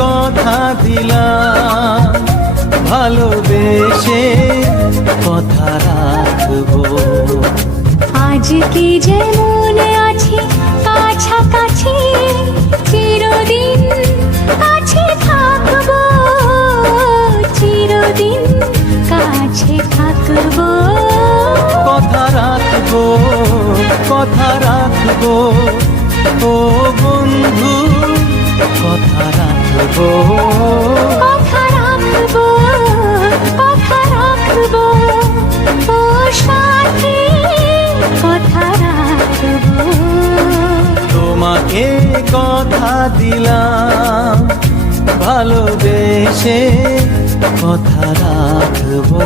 কথা দিলাম, ভালোবেসে কথা রাখবো। আজকে যেমন আছি কাছাকাছি, চিরদিন কাছে থাকবো, চিরদিন কাছে থাকবো। কথা রাখবো, কথা রাখবো, ও বন্ধু কথা রাখবো। কথা রাখবো, কথা রাখবো, ও সাথী কথা রাখবো। তোমাকে কথা দিলাম, ভালোবেসে কথা রাখবো।